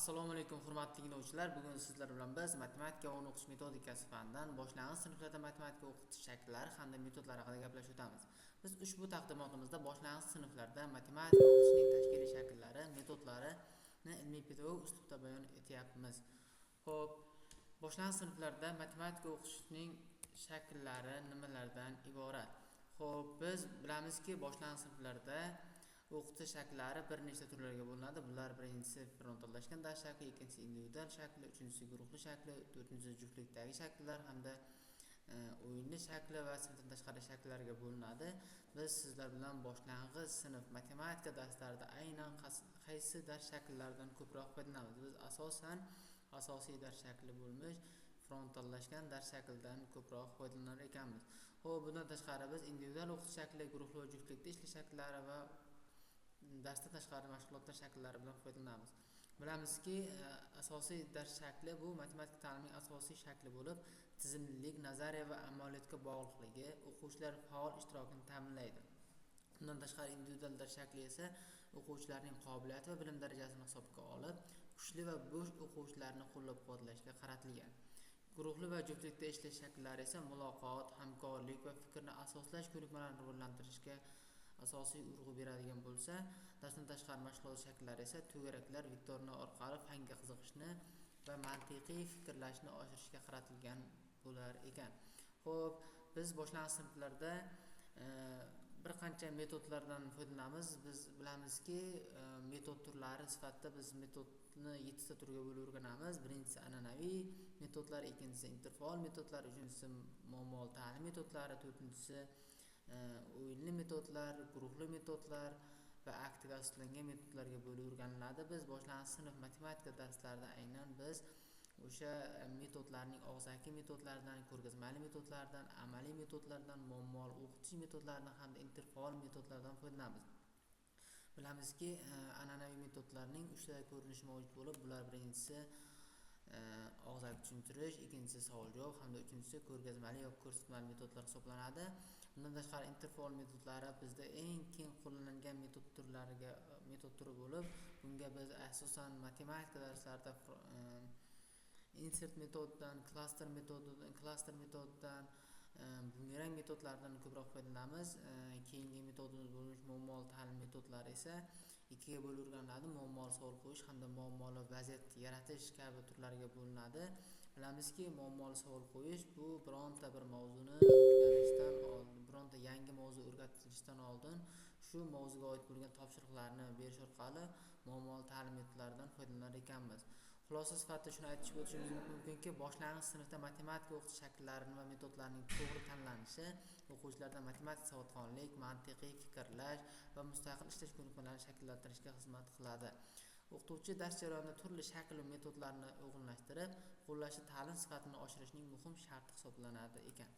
Assalomu alaykum hurmatli tinglovchilar. Bugun sizlar bilan biz matematika va o'qish metodikasi fanidan boshlang'ich sinflarda matematika o'qitish shakllari hamda metodlari haqida gaplashib o'tamiz. Biz ushbu taqdimotimizda boshlang'ich sinflarda matematika o'qitishning tashkiliy shakllari, metodlarini ilmiy pedagogik uslubda bayon etyapmiz. Xo'p, boshlang'ich sinflarda matematika o'qitishning shakllari nimalardan iborat? Xo'p, biz bilamizki, boshlang'ich sinflarda o'qitish shakllari bir nechta turlarga bo'linadi. Bular birinchisi frontallashgan dars shakli, ikkinchisi individual shakli, uchinchisi guruhli shakli, to'rtinchisi juftlikdagi shakllar hamda o'yinli shakli va sinfdan tashqari shakllarga bo'linadi. Biz sizlar bilan boshlang'ich sinf matematika darslarida aynan qaysi dars shakllaridan ko'proq foydalanamiz? Biz asosan asosiy dars shakli bo'lmish frontallashgan dars shaklidan ko'proq foydalanar ekanmiz. Xo'p, bundan tashqari biz individual o'qitish shakli, guruhli va juftlikda ishlash shakllari va darsdan tashqari mashg'ulotlar shakllari bilan foydalanamiz. Bilamizki, asosiy dars shakli bu matematika ta'limining asosiy shakli bo'lib, tizimlilik, nazariya va amaliyotga bog'liqligi, o'quvchilar faol ishtirokini ta'minlaydi. Bundan tashqari individual dars shakli esa o'quvchilarning qobiliyati va bilim darajasini hisobga olib, kuchli va bo'sh o'quvchilarni qo'llab-quvvatlashga qaratilgan. Guruhli va juftlikda ishlash shakllari esa muloqot, hamkorlik va fikrni asoslash ko'nikmalarini rivojlantirishga asosiy urg'u beradigan bo'lsa, darsdan tashqari mashg'ulot shakllari esa to'garaklar, viktorina orqali fanga qiziqishni va mantiqiy fikrlashni oshirishga qaratilgan bo'lar ekan. Xo'p, biz boshlang'ich sinflarda bir qancha metodlardan foydalanamiz. Biz bilamizki, metod turlari sifatida biz metodni 7 ta turga bo'lib o'rganamiz. Birinchisi an'anaviy metodlar, ikkinchisi interfaol metodlar, uchinchisi muammoli ta'lim metodlari, to'rtinchisi o'yinli metodlar, guruhli metodlar va aktiv asoslangan metodlarga bo'lib o'rganiladi. Biz boshlang'ich sinf matematika darslarida aynan biz o'sha metodlarning og'zaki metodlaridan, ko'rgazmali metodlardan, amaliy metodlardan, muammoli o'qitish metodlaridan hamda interfaol metodlardan foydalanamiz. Bilamizki, an'anaviy metodlarning 3 ta ko'rinishi mavjud bo'lib, bular birinchisi og'zaki tushuntirish, ikkinchisi savol-javob hamda uchinchisi ko'rgazmali yoki ko'rsatmali metodlar hisoblanadi. Bundan tashqari interfaol metodlari bizda eng keng qo'llanilgan metod turi bo'lib, bunga biz asosan matematika darslarida insert metodidan, klaster metodidan, bumerang metodlaridan ko'proq foydalanamiz. Keyingi metodimiz bo'lmish muammoli ta'lim metodlari esa ikkiga bo'lib o'rganiladi. Muammoli savol qo'yish hamda muammoli vaziyat yaratish kabi turlarga bo'linadi. Bilamizki, muammoli savol qo'yish bu bironta bir mavzuni o'rganishdan oldin, bironta yangi mavzu o'rgatilishdan oldin shu mavzuga oid bo'lgan topshiriqlarni berish orqali muammoli ta'lim metodlaridan foydalanar ekanmiz. Xulosa sifatida shuni aytib o'tishimiz mumkinki, boshlang'ich sinfda matematika o'qitish shakllarini va metodlarining to'g'ri tanlanishi o'quvchilarda matematik savodxonlik, mantiqiy fikrlash va mustaqil ishlash ko'nikmalarini shakllantirishga xizmat qiladi. O'qituvchi dars jarayonida turli shakl va metodlarni uyg'unlashtirib, qo'llashi ta'lim sifatini oshirishning muhim sharti hisoblanadi ekan.